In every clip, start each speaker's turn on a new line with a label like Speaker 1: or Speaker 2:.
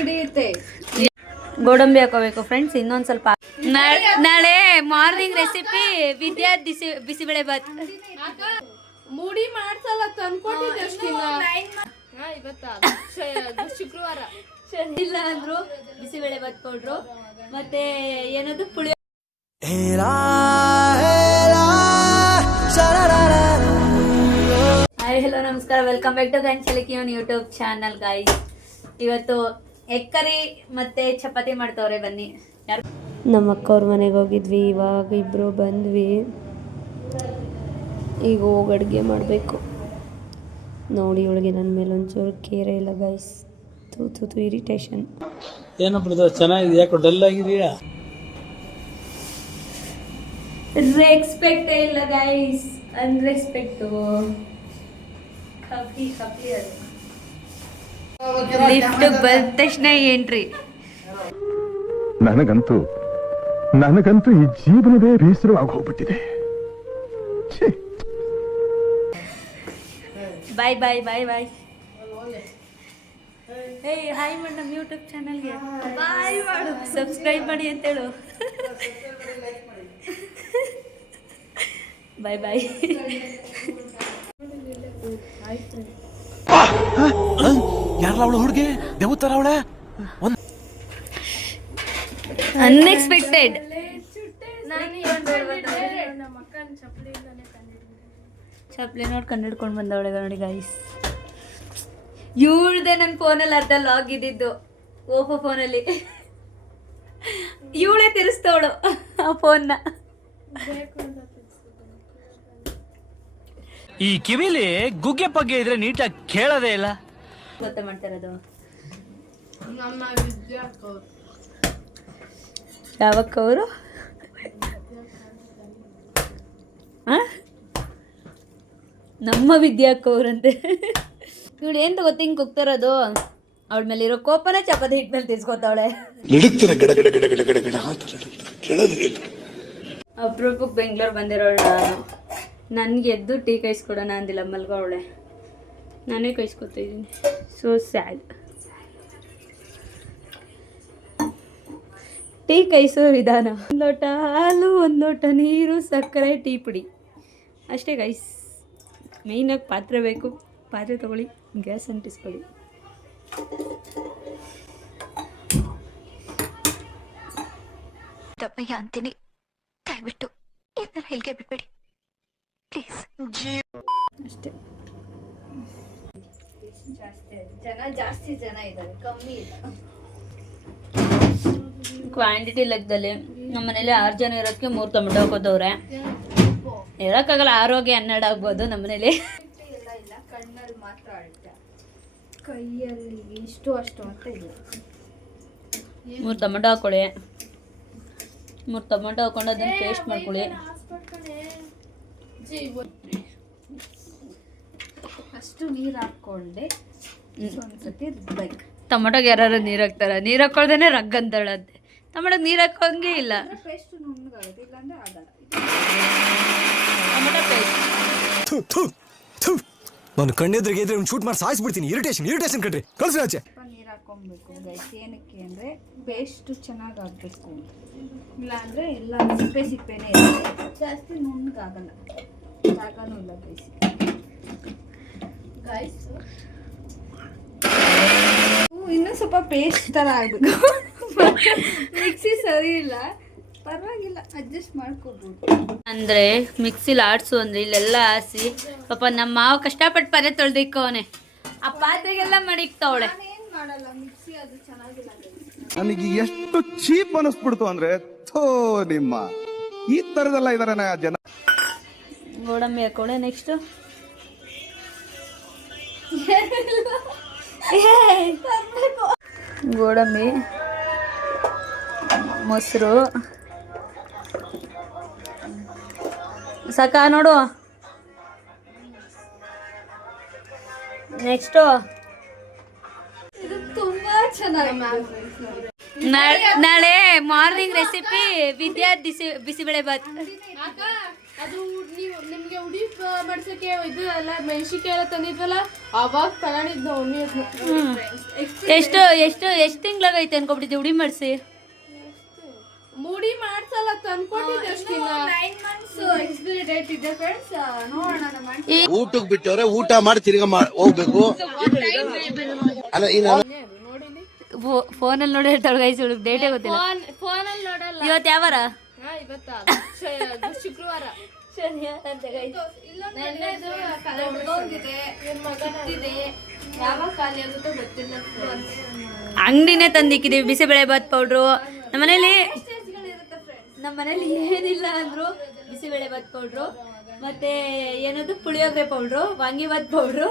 Speaker 1: ಹಿಡಿಯುತ್ತೆ.
Speaker 2: ಗೋಡಂಬಿ ಹಾಕೋಬೇಕು ಫ್ರೆಂಡ್ಸ್ ಇನ್ನೊಂದ್ ಸ್ವಲ್ಪ ನಾಳೆ- ನಾಳೆ ಮಾರ್ನಿಂಗ್ ರೆಸಿಪಿ ವಿದ್ಯಾ ಬಿಸಿ ಬಿಸಿಬೇಳೆ ಬಾತ್
Speaker 1: ಮುಡಿ ಮಾಡ್ಸಲ್ಲ ತಂದ್ಕೊಟ್ಟಿದ್ದೆ ಶುಕ್ರವಾರ.
Speaker 2: ಇಲ್ಲ ಅಂದ್ರು ಬಿಸಿಬೇಳೆ ಬಾತ್ ಕೊಡ್ರು ಮತ್ತೆ ಏನದು ಪುಳಿ ಹಾಯ್ ಹಲೋ ನಮಸ್ಕಾರ. ವೆಲ್ಕಮ್ ಬ್ಯಾಕ್ ಟು ಗಂಜ್ ಚಲಿಕಿಯೋನ್ ಯೂಟ್ಯೂಬ್ ಚಾನಲ್ ಗಾಯ್ಸ್ ಇವತ್ತು ಎಗ್ ಕರಿ ಮತ್ತೆ ಚಪಾತಿ ಮಾಡ್ತವ್ರೆ ಬನ್ನಿ. ಯಾರು?
Speaker 3: ನಮ್ಮ ಅಕ್ಕವ್ರ ಮನೆಗೆ ಹೋಗಿದ್ವಿ ಇವಾಗ ಇಬ್ಬರು ಬಂದ್ವಿ. ಈಗ ಹೋಗಿ ಅಡುಗೆ ಮಾಡಬೇಕು. ನೋಡಿ ಇವಳಿಗೆ ನನ್ನ ಮೇಲೆ ಒಂಚೂರು ಕೇರೆ ಇಲ್ಲ ಗೈಸ್ ತು ತೂ ತೂ ಇರಿಟೇಷನ್
Speaker 4: ಏನಪ್ಪ ಬ್ರದರ್ ಚೆನ್ನಾಗಿದೆ ಯಾಕೋ ಡಲ್ ಆಗಿದೆಯಾ?
Speaker 2: ರೆಸ್ಪೆಕ್ಟ್ ಇಲ್ಲ ಗೈಸ್ ಅನ್ರೆಸ್ಪೆಕ್ಟು ಕಪಿ ಕಪಿ ಅದು. ಲಿಫ್ಟ್ ಬಂದ ತಕ್ಷಣ ಏನ್ರಿ?
Speaker 5: ನನಗಂತೂ ನನಗಂತೂ ಈ ಜೀವನವೇ ಬೇಸರವಾಗಿ ಹೋಗ್ಬಿಟ್ಟಿದೆ ಛೇ.
Speaker 2: ಬಾಯ್ ಬಾಯ್ ಬಾಯ್ ಬಾಯ್ ಏಯ್ ಹಾಯ್ ಮಾಡು ನಮ್ಮ ಯೂಟ್ಯೂಬ್ ಚಾನಲ್ಗೆ ಬಾಯ್ ಮಾಡು ಸಬ್ಸ್ಕ್ರೈಬ್ ಮಾಡಿ ಅಂತೇಳು ಬಾಯ್ ಬಾಯ್
Speaker 4: ಯಾರಲ್ಲ ಅವಳು ಹುಡುಗಿ? ದೇವತರ ಅವಳೆ?
Speaker 2: ಅನ್ಎಕ್ಸ್ಪೆಕ್ಟೆಡ್ ಚಪ್ಲಿ ನೋಡಿ ಕಂಡಿಡ್ಕೊಂಡು ಬಂದವಳೆ ನೋಡಿ ಗಾಯ್ಸ್ ಇವಳ್ದೆ ನನ್ನ ಫೋನಲ್ಲಿ ಅರ್ಧ ಲಾಗ್ ಇದ್ದಿದ್ದು. ಓಪೋ ಫೋನಲ್ಲಿ ಇವಳೇ ತಿರ್ಸ್ತವಳು ಆ ಫೋನ್ನ
Speaker 6: ಈ ಕಿವಿಲಿ ಗುಗ್ಗೆ ಪಗ್ಗೆ ಇದ್ರೆ ನೀಟಾಗಿ ಕೇಳೋದೇ ಇಲ್ಲ.
Speaker 2: ಗೊತ್ತ ಮಾಡ್ತಾರದು
Speaker 1: ನಮ್ಮ ವಿದ್ಯಾಕೌರ್
Speaker 2: ಯಾವಕ್ಕ ಅವರು ನಮ್ಮ ವಿದ್ಯಾಕ್ಕವ್ರಂತೆ ಇವಳು ಏನ್ ಗೊತ್ತ ಹಿಂಗೆ ಕುಕ್ತಾರದು ಅವಳ ಮೇಲೆ ಇರೋ ಕೋಪನ ಚಪಾತಿ ಹಿಟ್ ಮೇಲೆ ತಿರ್ಸ್ಕೊತಾವಳೆ. ಅಪ್ರೂಪಕ್ಕೆ ಬೆಂಗ್ಳೂರ್ ಬಂದಿರೋಳ ನಾನು. ನನಗೆ ಎದ್ದು ಟೀ ಕೈಸ್ಕೊಡೋಣ ಅಂದಿಲ್ಲ ಮಲ್ಗೋವಳೆ ನಾನೇ ಕೈಸ್ಕೊತಾ ಇದ್ದೀನಿ. ಸೊ ಸ್ಯಾಡ್ ಟೀ ಕಾಯಿಸೋ ವಿಧಾನ ಒಂದು ಲೋಟ ಹಾಲು ಒಂದು ಲೋಟ ನೀರು ಸಕ್ಕರೆ ಟೀ ಪುಡಿ. ಅಷ್ಟೇ ಕಾಯಿಸ್ ಮೇಯ್ನಾಗಿ ಪಾತ್ರೆ ಬೇಕು. ಪಾತ್ರೆ ತೊಗೊಳ್ಳಿ ಗ್ಯಾಸ್ ಅಂಟಿಸ್ಕೊಳ್ಳಿ.
Speaker 7: ದಪ್ಪಯ್ಯ ಅಂತೀನಿ. ದಯವಿಟ್ಟು ಈ ಥರ ಹೇಳಿಕೆ ಬಿಟ್ಬೇಡಿ. ಪ್ಲೀಸ್
Speaker 2: ಅಷ್ಟೇ.
Speaker 1: ಜನ ಜಾಸ್ತಿ ಜನ ಇದ್ದಾರೆ ಕಮ್ಮಿ ಇಲ್ಲ.
Speaker 2: ಕ್ವಾಂಟಿಟಿ ಲೆಕ್ಕದಲ್ಲಿ ನಮ್ಮ ಮನೇಲಿ ಆರು ಜನ ಇರೋದಕ್ಕೆ ಮೂರು ಟೊಮೆಟೊ ಹಾಕೋತವ್ರೆ. ಇರೋಕ್ಕಾಗಲ್ಲ ಆರೋಗ್ಯ ಹನ್ನೆರಡು ಆಗ್ಬೋದು ನಮ್ಮ ಮನೇಲಿ.
Speaker 1: ಇಲ್ಲ ಇಲ್ಲ ಕಣ್ಣಲ್ಲಿ ಮಾತ್ರ ಅಳ್ತೆ. ಕೈಯಲ್ಲಿ ಇಷ್ಟು ಅಷ್ಟು ಅಂತ ಇಲ್ಲ.
Speaker 2: ಮೂರು ಟೊಮೆಟೊ ಹಾಕೊಳ್ಳಿ. ಮೂರು ಟೊಮೆಟೊ ಹಾಕೊಂಡು ಅದನ್ನು ಪೇಸ್ಟ್ ಮಾಡ್ಕೊಳ್ಳಿ.
Speaker 1: ಅಷ್ಟು ನೀರು ಹಾಕ್ಕೊಂಡೆ. ಒಂದ್ಸತಿ ರುಬ್ಬೇಕು
Speaker 2: ಟೊಮೊಟೊಗೆ ಯಾರು ನೀರು ಹಾಕ್ತಾರ? ನೀರು ಹಾಕೊಳ್ದೇನೆ ರಗ್ ಅಂತೇಳಂತೆ. ಟೊಮೆಟೊಗೆ ನೀರು ಹಾಕೋಂಗೆ ಇಲ್ಲ.
Speaker 1: ಪೇಸ್ಟ್ ನುಣ್ಣಗಾಗುತ್ತೆ ಇಲ್ಲಾಂದ್ರೆ ಆಗಲ್ಲ
Speaker 2: ಟೊಮೆಟೊ ಪೇಸ್ಟ್
Speaker 8: ನಾನು ಕಣ್ಣೆದ್ರಿಗೆ ಇದ್ರೆ ಶೂಟ್ ಮಾಡಿ ಸಾಯಿಸ್ಬಿಡ್ತೀನಿ. ಇರಿಟೇಷನ್ ಇರಿಟೇಷನ್ ಕಟ್ರಿ ಕಳ್ಸಿ ಆಚೆ.
Speaker 1: ನೀರು ಹಾಕ್ಕೊಬೇಕು ಗೈಸ್ ಏನಕ್ಕೆ ಅಂದರೆ ಪೇಸ್ಟು ಚೆನ್ನಾಗಿ ಆಗಬೇಕು ಇಲ್ಲಾಂದರೆ ಎಲ್ಲ ಸಿಪ್ಪೆ ಸಿಪ್ಪೆನೇ ಇರುತ್ತೆ. ಜಾಸ್ತಿ ನುಣ್ಣಗಾಗಲ್ಲ. ಜಾಗನೂ ಇಲ್ಲ ಬೇಯಿಸಿ ಗೈಸ್ ಇನ್ನೂ ಸ್ವಲ್ಪ ಪೇಸ್ಟ್ ಥರ ಆಗಬೇಕು. ಮಿಕ್ಸಿ ಸರಿ ಇಲ್ಲ. ಪರವಾಗಿಲ್ಲ ಅಡ್ಜಸ್ಟ್ ಮಾಡ್ಕೋಬೋದು.
Speaker 2: ಅಂದ್ರೆ ಮಿಕ್ಸಿಲಿ ಆಡ್ಸು ಅಂದ್ರೆ ಇಲ್ಲೆಲ್ಲ ಹಾಸಿ ಪಾಪ ನಮ್ಮ ಮಾವ ಕಷ್ಟಪಟ್ಟು ಪದೇ ತೊಳ್ದಿಕ್ಕವನೆ ಆ ಪಾತ್ರೆಗೆಲ್ಲ ಮಡಿಕ್ತವಳೆ
Speaker 1: ಏನು ಮಾಡಲ್ಲ ಮಿಕ್ಸಿ ಅದು ಚೆನ್ನಾಗಿಲ್ಲ
Speaker 5: ನನಗೆ ಎಷ್ಟು ಚೀಪ್ ಅನಿಸ್ಬಿಡ್ತು ಅಂದ್ರೆ ಥೋ ನಿಮ್ಮ. ಈ ತರದೆಲ್ಲ ಇದಾರೆ ಜನ.
Speaker 2: ಗೋಡಂಬಿ ಹಾಕೋಣ ನೆಕ್ಸ್ಟ್ ಗೋಡಂಬಿ ಮೊಸರು. ಸಾಕ ನೋಡು. ನೆಕ್ಸ್ಟು ನಾಳೆ ಮಾರ್ನಿಂಗ್ ರೆಸಿಪಿ ವಿದ್ಯಾ ಬಿಸಿ ಬಿಸಿಬೇಳೆ ಬಾತ್
Speaker 9: ಅದು ನೀವು ನಿಮ್ಗೆ ಉಡಿ ಮಾಡ್ಸಕ್ಕೆ ಇದು ಅಲ್ಲ ಮೆಣಸಿನ್ಕಾಯಿ ಎಲ್ಲ ತಂದಿದ್ವಲ್ಲ ಅವಾಗ ತಗೊಂಡಿದ್ದು ಉಣ್ಣಿ
Speaker 2: ಎಷ್ಟು ಎಷ್ಟು ಎಷ್ಟು ತಿಂಗಳಾಗೈತೆ ಅನ್ಕೊಬಿಟ್ಟಿದ್ದೆ ಉಡಿ ಮಾಡಿಸಿ?
Speaker 9: ಮುಡಿ ಮಾಡ್ಸಲ್ಲ ತಂದ್ಕೊಂಡಿದ್ದೆ ಅಷ್ಟು
Speaker 1: ನೈನ್ ಮಂತ್ಸ್ ಎಕ್ಸ್ಪೈರಿ ಡೇಟ್ ಇದೆ ಫ್ರೆಂಡ್ಸ್ ನೋಡೋಣ ನಮ್ಮ
Speaker 10: ಊಟಕ್ಕೆ ಬಿಟ್ಟವ್ರೆ ಊಟ ಮಾಡಿ ತಿರ್ಗಾ ಹೋಗ್ಬೇಕು. ಅಲ್ಲ ಈ ನಾನು
Speaker 2: ಫೋನಲ್ಲಿ ನೋಡಿ ಹೇಳ್ತಾಳೆ ಗೈಸ್ ಡೇಟ್ ಡೇಟೇ ಗೊತ್ತಿಲ್ಲ.
Speaker 9: ಫೋನ್ ಫೋನಲ್ಲಿ ನೋಡಲ್ಲ.
Speaker 2: ಇವತ್ತು ಯಾವಾರ?
Speaker 9: ಇವತ್ತ? ಶುಕ್ರವಾರ.
Speaker 1: ಯಾವಾಗ ಖಾಲಿ ಆಗುತ್ತೋ ಗೊತ್ತಿಲ್ಲ.
Speaker 2: ಅಂಗಡಿನೇ ತಂದಿಕ್ಕಿದೀವಿ ಬಿಸಿಬೇಳೆ ಬಾತ್ ಪೌಡ್ರು ನಮ್ಮ ಮನೇಲಿ ಏನಿಲ್ಲ ಅಂದ್ರು ಬಿಸಿಬೇಳೆ ಬಾತ್ ಪೌಡ್ರು ಮತ್ತೆ ಏನದು ಪುಳಿಯೋಗರೆ ಪೌಡ್ರು ವಾಂಗಿಬಾತ್ ಪೌಡ್ರು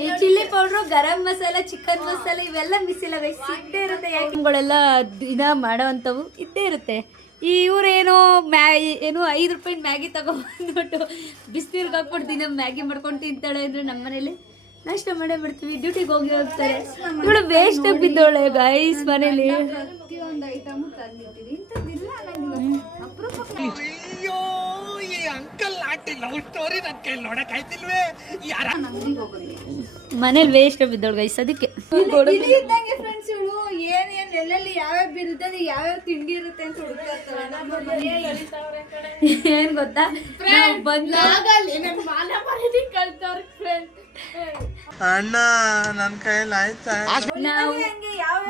Speaker 2: ಈ chilli powder garam masala chicken masala ಇವೆಲ್ಲ ಮಿಸ್ ಇಲ್ಲ guys. ಇದ್ದೇ ಇರುತ್ತೆ ಯಾಕೆಗಳೆಲ್ಲ ದಿನ ಮಾಡೋವಂಥವು ಇದ್ದೇ ಇರುತ್ತೆ. ಈ ಇವ್ರೇನೋ ಮ್ಯಾ ಏನೋ ಐದು ರೂಪಾಯಿ ಮ್ಯಾಗಿ ತಗೊಂಡ್ಬಿಟ್ಟು ಬಿಸಿನೀರ್ಗೆ ಹಾಕ್ಬಿಟ್ಟು ದಿನ ಮ್ಯಾಗಿ ಮಾಡ್ಕೊಂಡು ತಿಂತಾಳೆ ಅಂದ್ರೆ ನಮ್ಮ ಮನೇಲಿ. ನಾಷ್ಟ ಮಾಡೇ ಬಿಡ್ತೀವಿ ಡ್ಯೂಟಿಗೆ ಹೋಗಿ ಹೋಗ್ತಾರೆ. ಇವಳು ವೇಸ್ಟ್ ಬಿದ್ದವಳೆ ಗೈಸ್ ಮನೇಲಿ. ಮನೇಲಿ ವೇಸ್ಟ್ ಬಿದ್ದವಳು ಗೈಸ್ ಅದಕ್ಕೆ.
Speaker 1: ಎಲ್ಲೆಲ್ಲಿ ಯಾವ್ಯಾವ ತಿಂಡಿ ಇರುತ್ತೆ ಅಂತ ಹುಡುಕ್ತಾ ಮನೆಯಲ್ಲಿ
Speaker 2: ಏನ್ ಗೊತ್ತಾ? ನಾವ್ ಬಂದ
Speaker 10: ಅಣ್ಣ ನನ್ ಕೈಯಲ್ಲಿ ಆಯ್ತಾ?
Speaker 2: ನಾವು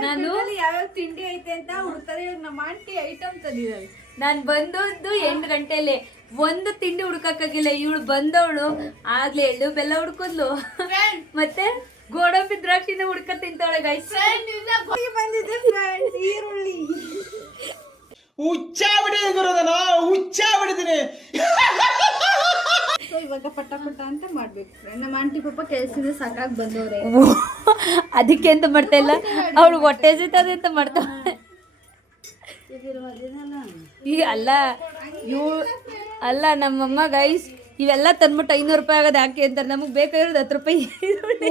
Speaker 1: ನಾನು ಯಾವ್ಯಾವ ತಿಂಡಿ ಐತೆ ಅಂತ ಹುಡ್ತಾರೆ ನಮ್ಮ ಆಂಟಿ ಐಟಮ್ ತಂದಿದ್ದಾರೆ.
Speaker 2: ನಾನು ಬಂದದ್ದು ಎಂಟು ಗಂಟೆಲೆ ಒಂದು ತಿಂಡಿ ಹುಡ್ಕಕ್ಕಾಗಿಲ್ಲ. ಇವಳು ಬಂದವಳು. ಆಗ್ಲೇ ಎಳ್ಳು ಬೆಲ್ಲ ಹುಡ್ಕೊಂಡ್ಲು ಮತ್ತೆ? ಗೋಡಂಬಿ ದ್ರಾಕ್ಷಿನ ಹುಡ್ಕ ತಿಂತಾಳೆ ಗೈಸ್
Speaker 1: ಬಂದಿದೆ ಈರುಳ್ಳಿ.
Speaker 4: ಹುಚ್ಚ ಬಿಡಿದೀನಿ ಗುರುದನ ಹುಚ್ಚ ಬಿಡಿದೀನಿ
Speaker 1: ಸೊ ಇವಾಗ ಪಟ ಪಟ ಅಂತ ಮಾಡ್ಬೇಕು. ನಮ್ಮ ಆಂಟಿ ಪಾಪ ಕೆಲ್ಸದಿಂದ ಸಾಕಾಗಿ ಬಂದವ್ರೆ.
Speaker 2: ಅದಕ್ಕೆ ಅಂತ ಮಾಡ್ತಾ ಇಲ್ಲ? ಅವಳು ಹೊಟ್ಟೆ ಸಿಗ್ತದೆ ಅಂತ ಮಾಡ್ತಾಳೆ ಈ ಅಲ್ಲ ಇವ್ ಅಲ್ಲ ನಮ್ಮಮ್ಮ ಗೈಸ್ ಇವೆಲ್ಲ ತಂದ್ಬಿಟ್ಟು ಐನೂರು ರೂಪಾಯಿ ಆಗೋದು ಯಾಕೆ ಅಂತಾರೆ? ನಮಗೆ ಬೇಕಾಗಿರೋದು ಹತ್ತು ರೂಪಾಯಿ. ಈರುಳ್ಳಿ.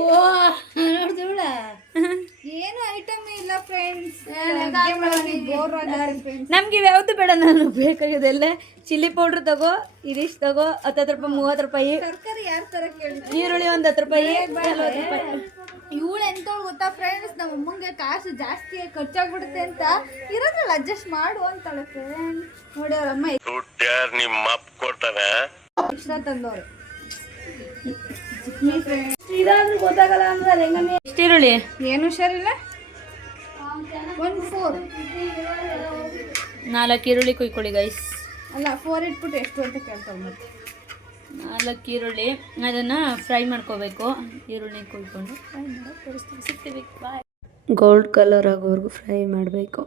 Speaker 1: ಏನು ಐಟಮ್ ಇಲ್ಲ ಫ್ರೆಂಡ್ಸ್ ಬೋರ್ ಆಗಾರೆ ಫ್ರೆಂಡ್ಸ್
Speaker 2: ನಮ್ಗೆ ಇವ್ಯಾವ್ದು ಬೇಡ ನಾನು. ಬೇಕಾಗಿದೆಲ್ಲ ಚಿಲ್ಲಿ ಪೌಡ್ರ್ ತಗೋ ಇರಿಶ್ ತಗೋ ಹತ್ತತ್ತು ರೂಪಾಯಿ ಮೂವತ್ತು ರೂಪಾಯಿ.
Speaker 1: ತರಕಾರಿ ಯಾರ ತರ ಕೇಳಿ
Speaker 2: ಈರುಳ್ಳಿ ಒಂದು ಹತ್ತು ರೂಪಾಯಿ
Speaker 1: ಇವಳು ಎಂತವಳು ಗೊತ್ತಾ ಫ್ರೆಂಡ್ಸ್ ನಮ್ಮ ಅಮ್ಮಂಗೆ ಕಾಸು ಜಾಸ್ತಿ ಖರ್ಚಾಗ್ಬಿಡುತ್ತೆ ಅಂತ ಇರೋದ್ರಲ್ಲಿ ಅಡ್ಜಸ್ಟ್ ಮಾಡು ಅಂತಾಳೆ ಫ್ರೆಂಡ್ ನೋಡಿ ಅವ್ರ ಅಮ್ಮ
Speaker 10: ನಿಮ್ಮ ಅಪ್ಪ
Speaker 1: ಗೊತ್ತಾಗಲ್ಲ ಅಂದ್ರೆ
Speaker 2: ಎಷ್ಟು ಈರುಳ್ಳಿ
Speaker 1: ಏನು ಹುಷಾರಿಲ್ಲ? ಒನ್ ಫೋರ್
Speaker 2: ನಾಲ್ಕು ಈರುಳ್ಳಿ ಕುಯ್ಕೊಳ್ಳಿ ಗೈಸ್
Speaker 1: ಅಲ್ಲ ಫೋರ್ ಇಟ್ಬಿಟ್ಟು ಎಷ್ಟು ಅಂತ ಕೇಳ್ತಾವೆ ಮತ್ತೆ
Speaker 2: ನಾಲ್ಕು ಈರುಳ್ಳಿ. ಅದನ್ನು ಫ್ರೈ ಮಾಡ್ಕೋಬೇಕು. ಈರುಳ್ಳಿ ಕುಯ್ಕೊಂಡು. ಫ್ರೈ ಮಾಡೋ ಪರಿಸ್ಥಿತಿ ಸಿಗ್ತೀವಿ. ಬಾಯ್
Speaker 3: ಗೋಲ್ಡ್ ಕಲರ್ ಆಗೋವರೆಗೂ ಫ್ರೈ ಮಾಡಬೇಕು.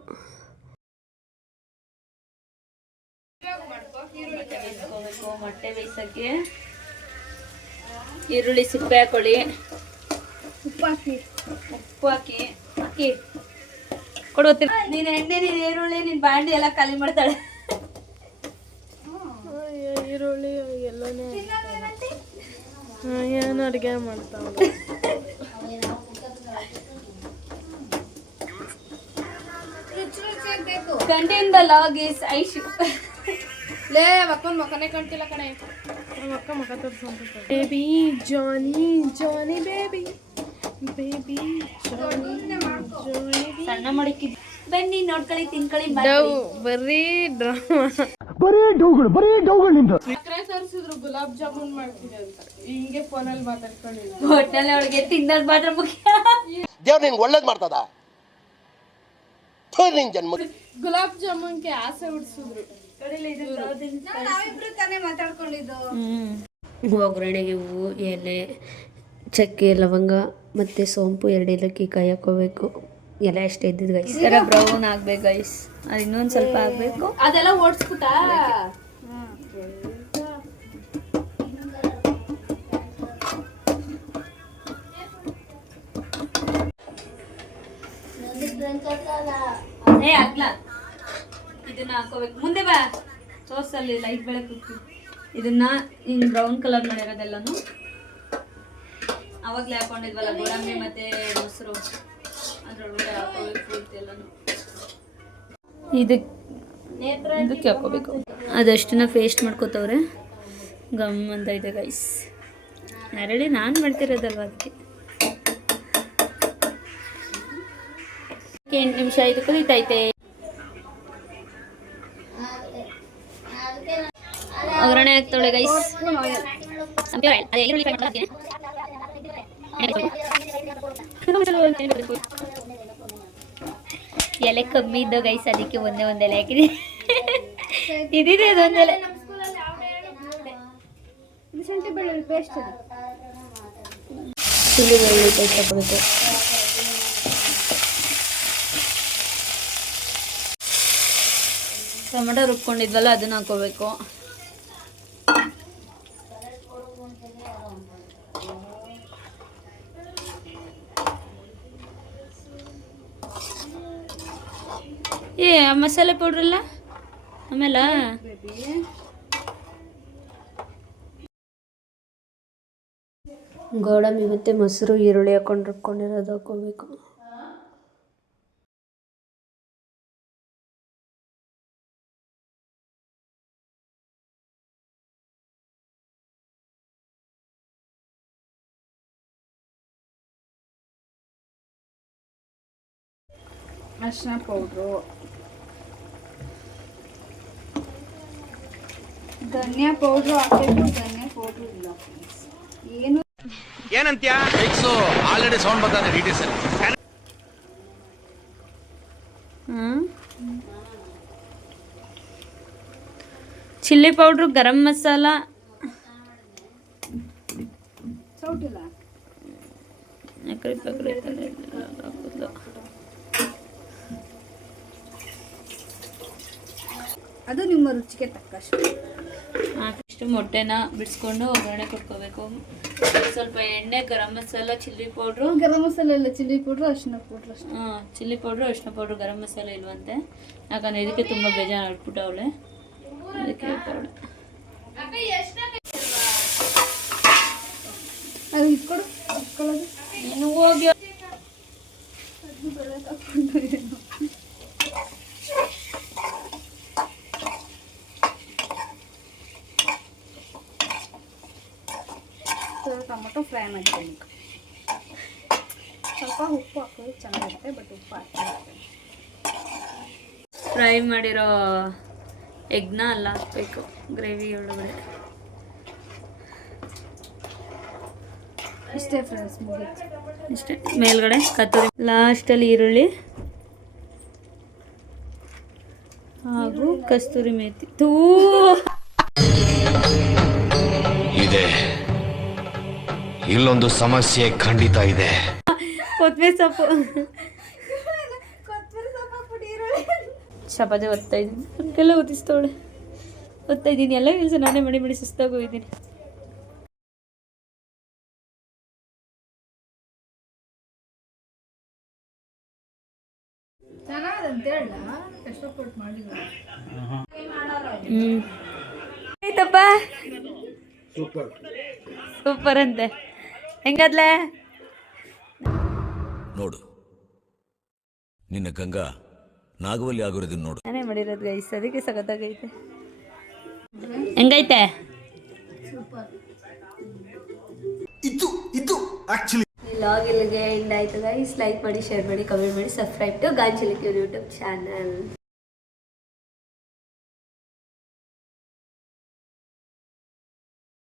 Speaker 2: ಮೊಟ್ಟೆ ಬೇಯಿಸೋಕ್ಕೆ. ಈರುಳ್ಳಿ ಸಿಪ್ಪೆ ಹಾಕೊಳ್ಳಿ.
Speaker 1: ಉಪ್ಪು ಹಾಕಿ.
Speaker 2: ಉಪ್ಪು ಹಾಕಿ. ಹಾಕಿ. ಕೊಡುತ್ತೀನಿ ನೀನು ಎಣ್ಣೆ ನೀನು ಈರುಳ್ಳಿ ನೀನು ಬಾಂಡಿ ಎಲ್ಲ ಖಾಲಿ ಮಾಡ್ತಾಳೆ.
Speaker 9: ಈರುಳ್ಳಿ ಎಲ್ಲನೇ. ಏನು ಅಡುಗೆ ಮಾಡ್ತಾವ
Speaker 2: ಗಂಡಿಯಿಂದ ಲಾಗ್ ಇಸ್ ಐಶು
Speaker 9: ಲೇ ಮಕ್ಕನ್ ಮಕ್ಕನೇ ಕಾಣ್ತಿಲ್ಲ ಕಣೆ. ಮಕ್ಕ ತೋರಿಸ್ಕೊಂತ baby Johnny Johnny baby baby Johnny Johnny
Speaker 2: ಸಣ್ಣ ಮಡಕಿದ್ವಿ ಬನ್ನಿ ನೋಡ್ಕೊಳ್ಳಿ ತಿನ್ಕೊಳ್ಳಿ
Speaker 9: ಡವ್ ಬರೀ ಡ್ರಾಮಾ ಸಕ್ಕರೆ ತರಿಸಿದ್ರು ಗುಲಾಬ್ ಜಾಮೂನ್ ಮಾಡ್ತೀನಿ ಅಂತ. ಹಿಂಗೆ ಫೋನಲ್ಲಿ ಮಾತಾಡ್ಕೊಂಡಿಲ್ಲ
Speaker 2: ಹೋಟೆಲ್ ಒಳಗೆ ತಿನ್ನೋದು ಮಾತ್ರ ಮುಖ್ಯ.
Speaker 10: ದೇವ್ರು ನಿಂಗೆ ಒಳ್ಳೇದು ಮಾಡ್ತದ? ನಿಂಗೆ ಜನ್ಮ.
Speaker 9: ಗುಲಾಬ್ ಜಾಮೂನ್ಗೆ ಆಸೆ ಹುಡ್ಸಿದ್ರು
Speaker 1: ನಾವಿಬ್ರು ತಾನೇ ಮಾತಾಡ್ಕೊಂಡಿದ್ದು.
Speaker 3: ಒಗ್ಗರಣೆಗೆ ಹೂವು ಎಲೆ ಚಕ್ಕೆ ಲವಂಗ ಮತ್ತು ಸೋಂಪು ಎರಡು ಏಲಕ್ಕಿ ಕಾಯಿ ಹಾಕೋಬೇಕು ಎಲೆ ಅಷ್ಟೇ ಇದ್ದಿದ್ದು ಗೈಸ್
Speaker 2: ಈ ಥರ ಬ್ರೌನ್ ಆಗ್ಬೇಕು ಗೈಸ್ ಅದು ಇನ್ನೊಂದು ಸ್ವಲ್ಪ ಆಗಬೇಕು.
Speaker 9: ಅದೆಲ್ಲ ಓಡಿಸ್ಬಿಟ್ಟ
Speaker 2: ಏ ಆಗ್ಲ ಇದನ್ನ ಹಾಕೋಬೇಕು. ಮುಂದೆ ಬಾ. ತೋರ್ಸಲ್ಲಿ ಲೈಟ್ ಬೆಳಕು ಇದನ್ನ ಹಿಂಗ್ ಬ್ರೌನ್ ಕಲರ್ ಮಾಡಿರೋದೆಲ್ಲನು. ಅವಾಗಲೇ ಹಾಕೊಂಡಿದ್ವಲ್ಲ ಗೋಡಂಬಿ ಮತ್ತೆ ಮೊಸರು. ಅದ್ರೊಳಗಡೆ ಹಾಕೋಬೇಕು ಇದಕ್ಕೆ ಇದಕ್ಕೆ ಹಾಕೋಬೇಕು. ಅದಷ್ಟನ್ನ ಪೇಸ್ಟ್ ಮಾಡ್ಕೋತವ್ರೆ. ಗಮ್ ಅಂತ ಇದೆ ಗೈಸ್ ನರಳಿ ನಾನು ಮಾಡ್ತಿರೋದಲ್ವ ಅದಕ್ಕೆ. ಎಂಟು ನಿಮಿಷ ಇದು ಕುದೀತೈತೆ ಗೈಸ್ ಎಲೆ ಕಮ್ಮಿ ಇದ್ದ ಗೈಸ್ ಅದಕ್ಕೆ ಒಂದೇ ಒಂದ್ ಎಲೆ ಹಾಕಿದೆ. ಇದಿದೆ ಅದೊಂದು ಎಲೆ
Speaker 1: ಇದು ಶುಂಠಿ ಬೆಳ್ಳುಳ್ಳಿ ಪೇಸ್ಟ್ ಅದು
Speaker 2: ಬೆಳ್ಳುಳ್ಳಿ ಪೇಸ್ಟ್ ಹಾಕೋಬೇಕು ಟೊಮೆಟೊ ರುಬ್ಕೊಂಡಿದ್ವಲ್ಲ, ಅದನ್ನ ಹಾಕೋಬೇಕು. ಮಸಾಲೆ ಪೌಡ್ರ್ ಇಲ್ಲ ಆಮೇಲೆ?
Speaker 3: ಗೋಡಂಬಿ ಮತ್ತೆ ಮೊಸರು ಈರುಳ್ಳಿ ಹಾಕೊಂಡು ರುಬ್ಕೊಂಡಿರೋದು ಹಾಕೋಬೇಕು
Speaker 1: ಅರ್ಶಿನ ಪೌಡ್ರು ಧನಿಯಾ ಪೌಡ್ರು ಹಾಕಬೇಕು ಧನಿಯಾ ಪೌಡ್ರು ಇಲ್ಲ ಫ್ರೆಂಡ್ಸ್ ಏನು?
Speaker 10: ಏನಂತ್ಯಾ? ಆಲ್ರೆಡಿ ಸೌಂಡ್ ಬರ್ತಾನೆ details
Speaker 2: hmm. Chilli powder garam masala.
Speaker 1: ಸೌಟಿಲ್ಲ ಅದು ನಿಮ್ಮ ರುಚಿಗೆ ತಕ್ಕಷ್ಟು.
Speaker 2: ಇಷ್ಟು ಮೊಟ್ಟೆನ ಬಿಡಿಸ್ಕೊಂಡು ಒಗ್ಗರಣೆ ಕೊಟ್ಕೋಬೇಕು. ಸ್ವಲ್ಪ ಎಣ್ಣೆ ಗರಂ ಮಸಾಲ ಚಿಲ್ಲಿ ಪೌಡ್ರು.
Speaker 1: ಗರಂ ಮಸಾಲೆ ಎಲ್ಲ ಚಿಲ್ಲಿ ಪೌಡ್ರು ಅರಿಶಿನ ಪೌಡ್ರು ಅಷ್ಟೇ.
Speaker 2: ಹಾಂ ಚಿಲ್ಲಿ ಪೌಡ್ರು ಅರಿಶಿನ ಪೌಡ್ರು ಗರಂ ಮಸಾಲೆ ಇಲ್ವಂತೆ. ಯಾಕಂದ್ರೆ ಇದಕ್ಕೆ ತುಂಬ ಬೇಜಾರು ಆಡ್ಬಿಟ್ಟವಳೆ ಅದಕ್ಕೆ ಪೌಡ್ರು
Speaker 1: ಅದು ಇಟ್ಕೊಡು ಇಟ್ಕೊಳ್ಳೋದು
Speaker 2: ಹೋಗಿ
Speaker 1: ಸ್ವಲ್ಪ ಟೊಮೊಟೊ ಫ್ರೈ ಮಾಡ್ತೀನಿ ಸ್ವಲ್ಪ ಉಪ್ಪು ಹಾಕೋದು ಚೆನ್ನಾಗಿರುತ್ತೆ ಬಟ್ ಉಪ್ಪು ಹಾಕ್ತೀನಿ
Speaker 2: ಫ್ರೈ ಮಾಡಿರೋ ಎಗ್ನ ಅಲ್ಲ ಹಾಕ್ಬೇಕು ಗ್ರೇವಿ ಒಳಗಡೆ.
Speaker 1: ಇಷ್ಟೇ ಫ್ರೆಂಡ್ಸ್
Speaker 2: ಇಷ್ಟೇ ಮೇಲ್ಗಡೆ ಕತ್ತರಿ. ಲಾಸ್ಟಲ್ಲಿ ಈರುಳ್ಳಿ. ಹಾಗೂ ಕಸ್ತೂರಿ ಮೇಥಿ ತೂ!
Speaker 8: ಇದೆ. ಇಲ್ಲೊಂದು ಸಮಸ್ಯೆ ಖಂಡಿತ ಇದೆ.
Speaker 2: ಕೊತ್ತಂಬರಿ ಸೊಪ್ಪು. ಚಪಾತಿ ಓದ್ತಾ ಇದ್ದೀನಿ. ಅದಕ್ಕೆಲ್ಲ ಓದಿಸ್ತವಳೆ. ಓದ್ತಾ ಇದ್ದೀನಿ. ಎಲ್ಲ ಕೆಲಸ ನಾನೇ ಮಾಡಿ ಮಾಡಿ ಸುಸ್ತಾಗಿ ಹೋಗಿದ್ದೀನಿ.
Speaker 1: ಚೆನ್ನಾಗಂತ ಹೇಳ ಕಷ್ಟಪಟ್ಟು ಮಾಡಿಲ್ಲ
Speaker 2: ಹ್ಞೂ ಆಯ್ತಪ್ಪ. ಸೂಪರ್ ಅಂತೆ. ಹೆಂಗದ್ಲೆ?
Speaker 8: ನೋಡು. ನಿನ್ನ ಗಂಗಾ ನಾಗವಲ್ಲಿ ಆಗಿರೋದನ್ನ ನೋಡು.
Speaker 2: ನಾನೇ ಮಾಡಿರೋದು ಗೈಸ್ ಅದಕ್ಕೆ ಸಖತ್ತಾಗೈತೆ ಹೆಂಗೈತೆ?
Speaker 8: ಇದು ಇದು ಆಕ್ಚುಲಿ
Speaker 3: ಈ ಲಾಗ್ ಇಲ್ಲಿಗೆ ಎಂಡ್ ಆಯ್ತು ಗೈಸ್ ಲೈಕ್ ಮಾಡಿ ಶೇರ್ ಮಾಡಿ ಕಮೆಂಟ್ ಮಾಡಿ ಸಬ್ಸ್ಕ್ರೈಬ್ ಟು ಗಾಂಚಿಲಿಕ್ಯೂರ್ ಯೂಟ್ಯೂಬ್ ಚಾನಲ್